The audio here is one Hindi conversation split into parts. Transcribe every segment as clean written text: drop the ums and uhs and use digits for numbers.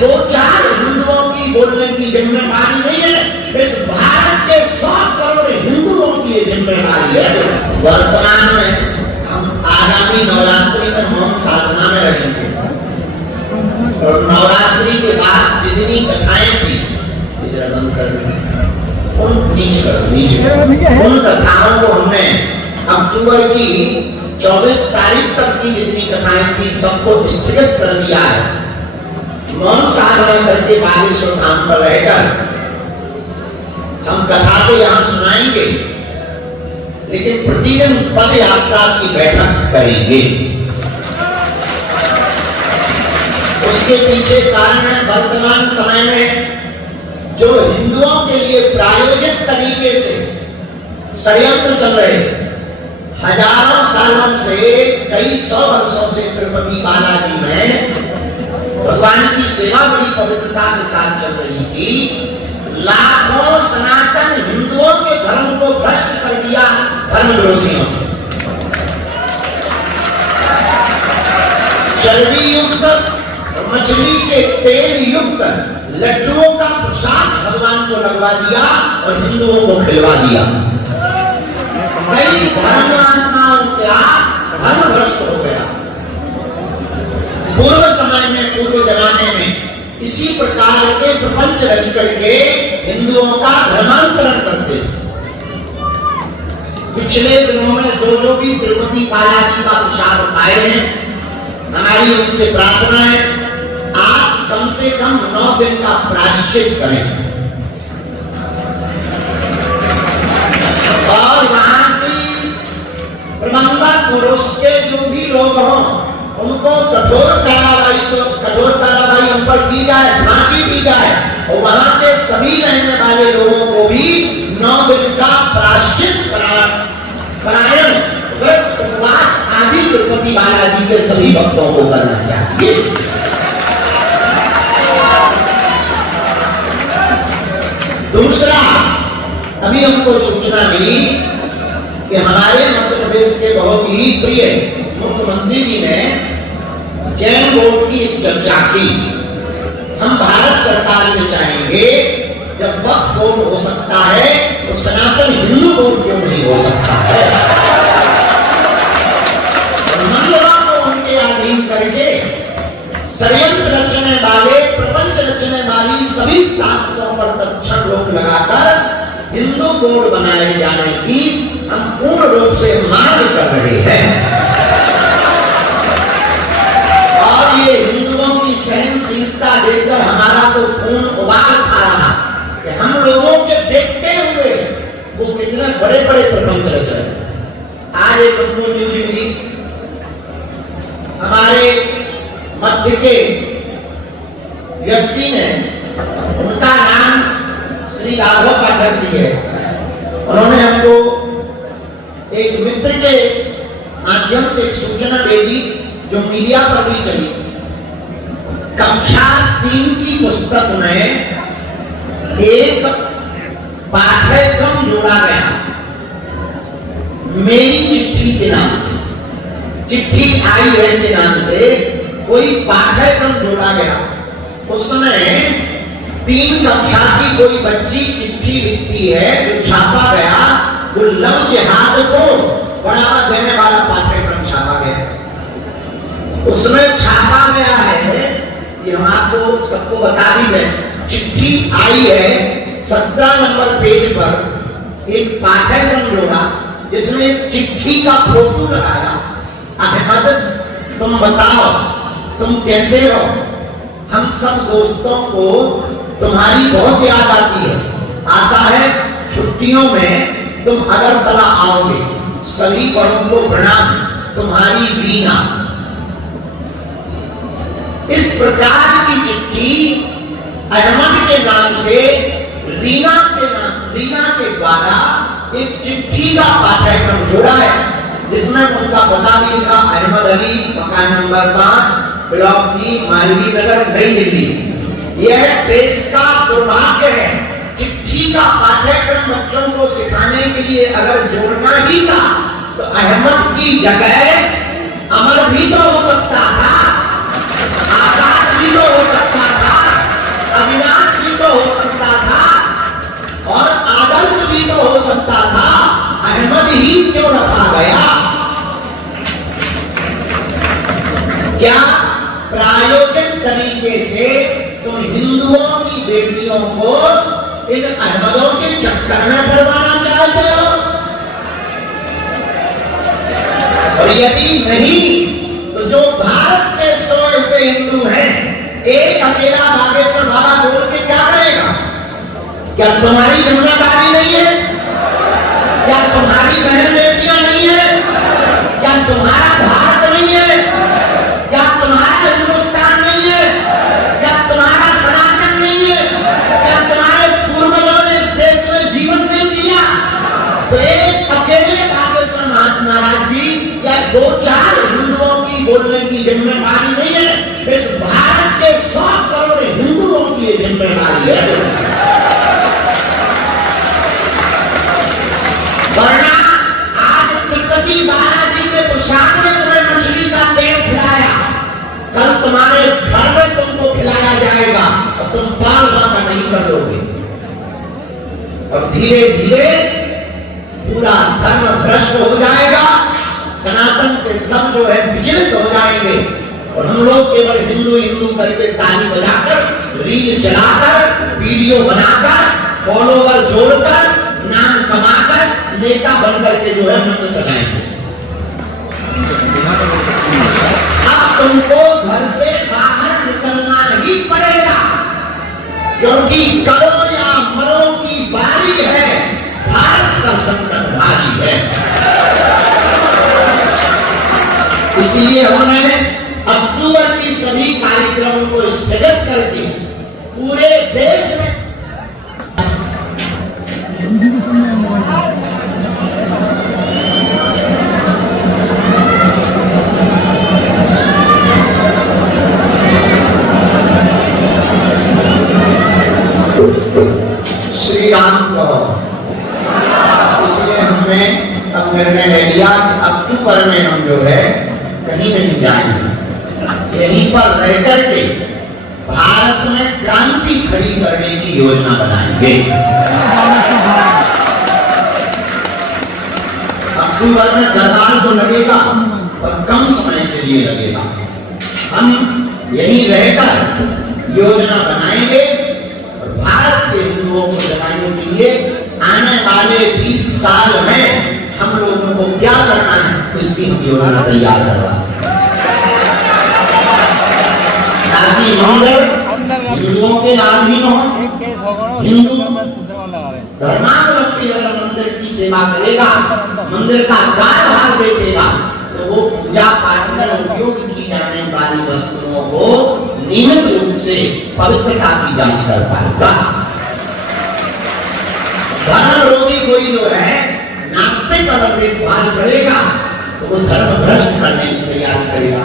2-4 हिंदुओं की बोलने की जिम्मेदारी नहीं है, इस भारत के 100 करोड़ हिंदुओं की ये जिम्मेदारी है। वर्तमान में हम आगामी नवरात्रि में मौन साधना में रहेंगे और नवरात्रि के बाद जितनी कथाएं थी बंद कर उन कथाओं को हमने अक्टूबर की 24 तारीख तक की जितनी कथाएं थी सबको स्थगित कर दिया है। मौन साधना करके बागेश्वर धाम पर रहकर हम कथा तो यहां सुनाएंगे, लेकिन प्रतिदिन पद यात्रा की बैठक करेंगे। उसके पीछे कारण है वर्तमान समय में जो हिंदुओं के लिए प्रायोजित तरीके से षड्यंत्र चल रहे, हजारों सालों से, कई 100 वर्षों से तिरुपति बालाजी में भगवान की सेवा बड़ी पवित्रता के साथ चल रही थी। लाखों सनातन हिंदुओं के धर्म को भ्रष्ट कर दिया धर्म विरोधियों ने। चर्बी युक्त मछली के तेल युक्त लड्डुओं का प्रसाद भगवान को लगवा दिया और हिंदुओं को खिलवा दिया। कई धर्मात्माओं का धर्म भ्रष्ट हो गया। पूर्व समय में, पूर्व जमाने में इसी प्रकार के प्रपंच रच करके हिंदुओं का धर्मांतरण करते थे। पिछले दिनों में जो भी तिरुपति बालाजी का प्रसाद पाए हैं, हमारी उनसे प्रार्थना है आप कम से कम 9 दिन का प्रायश्चित करें और वहां की प्रबंधक और उसके जो भी लोग हों उनको कठोर कार्रवाई उन पर की जाए, फांसी दी जाए और वहां के सभी रहने वाले लोगों को भी 9 दिन का प्रायश्चित करायण व्रत उपवास आदि तिरुपति बालाजी के सभी भक्तों को करना चाहिए। दूसरा, अभी हमको सूचना मिली कि हमारे मध्य प्रदेश के बहुत ही प्रिय मुख्यमंत्री जी ने जैन बोर्ड की एक चर्चा की। हम भारत सरकार से चाहेंगे जब वक्फ बोर्ड हो सकता है तो सनातन हिंदू बोर्ड क्यों नहीं हो सकता है। मंदिरों को उनके अधीन करके षड्यंत्र रचने वाले, प्रपंच रचने वाली सभी ताकतों पर तत्क्षण रोक लगाकर हिंदू बोर्ड बनाए जाने की हम पूर्ण रूप से मांग कर रहे हैं। और ये हिंदुओं की सहनशीलता देखकर हमारा तो खून उबाल खा रहा कि हम लोगों के देखते हुए वो कितने बड़े बड़े प्रपंच रच रहे। आज एक न्यूज मिली, हमारे मध्य के व्यक्ति ने, उनका नाम श्री राघव पाठक जी है, उन्होंने हमको एक मित्र के माध्यम से एक सूचना भेजी जो मीडिया पर भी चली। कक्षा 3 की पुस्तक में एक पाठ्यक्रम जोड़ा गया मेरी चिट्ठी के नाम से, चिट्ठी आई है के नाम से कोई पाठ्यक्रम जोड़ा गया। उस समय 3 कक्षा की कोई बच्ची चिट्ठी लिखती है, जो छापा गया वो लव जिहाद को बढ़ावा देने वाला पाठ्यक्रम छापा गया। उसमें छापा गया है कि हम आपको सबको बता दी है, चिट्ठी आई है 17 नंबर पेज पर एक पाठ्यक्रम जोड़ा जिसमें चिट्ठी का फोटो लगाया। अहमद तुम बताओ तुम कैसे हो, हम सब दोस्तों को तुम्हारी बहुत याद आती है, आशा है छुट्टियों में तुम अगरतला आओगे, सभी बड़ों को प्रणाम, तुम्हारी वीना। इस प्रकार की चिट्ठी अहमद के नाम से रीना के द्वारा एक चिट्ठी का पाठ्यक्रम जोड़ा है, जिसमें उनका पता भी लिखा अहमद अली, मकान नंबर 5, ब्लॉक जी, मालवीय नगर, नई दिल्ली। यह देश का दुर्भाग्य है। चिट्ठी का पाठ्यक्रम बच्चों को सिखाने के लिए अगर जोड़ना ही था तो अहमद की जगह अमर भी तो हो सकता था, आकाश भी तो हो सकता था। ही क्यों रखा गया? क्या प्रायोजक तरीके से तुम हिंदुओं की बेटियों को इन अहमदों के चक्कर में पड़वाना चाहते हो? और यदि नहीं तो जो भारत के 100 रुपए हिंदू हैं, एक अकेला बागेश्वर बाबा बोल के क्या करेगा? क्या तुम्हारी जिम्मेदारी नहीं है? क्या तुम्हारी बहन बेटियां नहीं है? क्या तुम्हारा भारत नहीं है? क्या तुम्हारा हिंदुस्तान नहीं है? क्या तुम्हारा सनातन नहीं है? क्या तुम्हारे पूर्वजों ने इस देश में जीवन नहीं जिया? तो एक अकेले बागेश्वर महाराज जी या 2-4 हिंदुओं की बोलने की जिम्मेदारी नहीं है, इस भारत के 100 करोड़ हिंदुओं की ये जिम्मेदारी है। वरना आज तिब्बती बालाजी के प्रसाद में तुम्हें मछली का तेल खिलाया, कल तुम्हारे घर में तुमको खिलाया जाएगा और तुम बाल बाल नहीं करोगे। और धीरे धीरे पूरा धर्म भ्रष्ट हो जाएगा, सनातन से सब जो है विचलित हो जाएंगे और हम लोग केवल हिंदू हिंदू करके ताली बजाकर, रील चलाकर, वीडियो बनाकर, फॉलोवर जोड़कर, नाम कमाकर, नेता बनकर के जो है मंच सजाएंगे। अब तुमको घर से बाहर निकलना ही पड़ेगा, क्योंकि करो या मरो की बारी है, भारत का संकट भारी है। इसलिए हमने अक्टूबर की सभी कार्यक्रमों को स्थगित करके पूरे देश में श्री राम कहो। इसलिए हमने अब निर्णय ले लिया कि अक्टूबर में हम जो है कहीं नहीं जाएंगे, यहीं पर रह करके भारत में क्रांति खड़ी करने की योजना बनाएंगे। अक्टूबर में दरबार तो लगेगा और कम समय के लिए लगेगा। हम यहीं रहकर योजना बनाएंगे और भारत के हिंदुओं को जगाने के लिए आने वाले 20 साल में हम लोगों को क्या करना है, इसकी हम योजना तैयार करवा, ताकि मंदिर हिंदुओं के अधीन हो। हिंदू धर्मावलंबी अगर मंदिर की सेवा करेगा, मंदिर का कार्यभार देखेगा, तो वो पूजा पाठ में उपयोग की जाने वाली वस्तुओं को नियमित रूप से पवित्रता की जांच कर पाएगा। धर्म रोगी कोई जो है नास्तिक अगर देखभाल करेगा तो वो धर्म भ्रष्ट करने की तैयारी करेगा।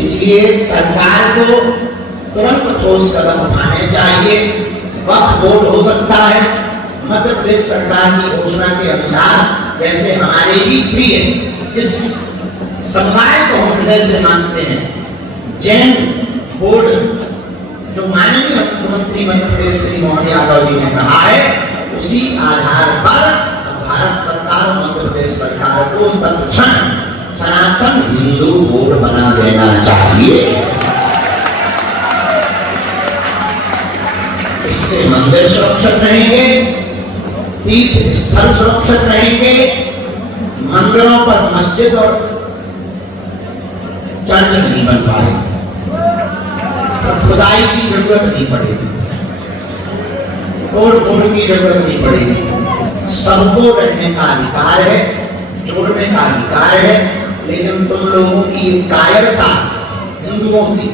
इसलिए सरकार को तुरंत ठोस कदम उठाने चाहिए। वक्त बोर्ड हो सकता है, मध्य प्रदेश सरकार की घोषणा के अनुसार, जैसे हमारे ही प्रिय जिस समुदाय को हम हृदय से मानते हैं, जैन बोर्ड, जो माननीय मुख्यमंत्री मध्य प्रदेश श्री मोहन यादव जी ने कहा है, उसी आधार पर भारत सरकार मध्य प्रदेश सरकार को तत्क्षण सनातन हिंदू बोर्ड बना देना चाहिए। इससे मंदिर सुरक्षित रहेंगे, तीर्थ स्थल सुरक्षित रहेंगे, मंदिरों पर मस्जिद और चर्च नहीं बन पाएगी, खुदाई की जरूरत नहीं पड़ेगी, तोड़-फोड़ की जरूरत नहीं पड़ेगी। सबको रहने का अधिकार है, जोड़ने का अधिकार है, लेकिन तुम लोगों की कायरता हिंदुओं की,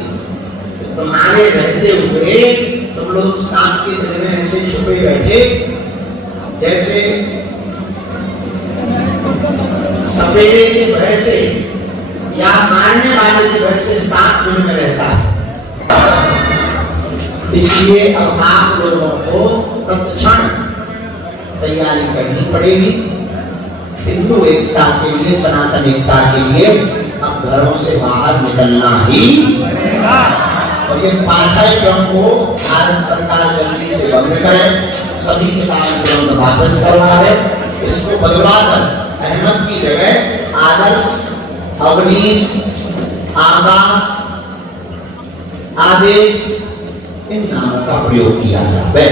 तुम्हारे रहते हुए तुम लोग सांप के गले में ऐसे छुपे बैठे, जैसे सपेरे के भय से या मारने वाले के भय से सांप मुंह में रहता है। इसलिए अब आप लोगों को तत्क्षण तैयारी करनी पड़ेगी। हिंदू एकता के लिए, सनातन एकता के लिए अब घरों से बाहर निकलना ही, और ये पाठ्यक्रम को भारत सरकार जल्दी से बंद करे, सभी किताबें तुरंत वापस करवाए, इसको बदलवा कर अहमद की जगह आदर्श, अवनीश, आकाश, आदेश इन नामों का प्रयोग किया जाए।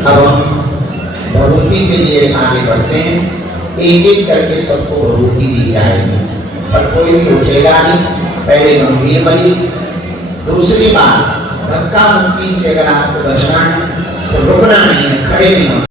अब हम भभूति के लिए आगे बढ़ते हैं। एक एक करके सबको भभूति दी जाएगी, पर कोई भी उठेगा नहीं। पहले गंभीर बनी, दूसरी बात धक्का मुक्की से अगर आपको बचना है तो रुकना नहीं है, खड़े नहीं होना।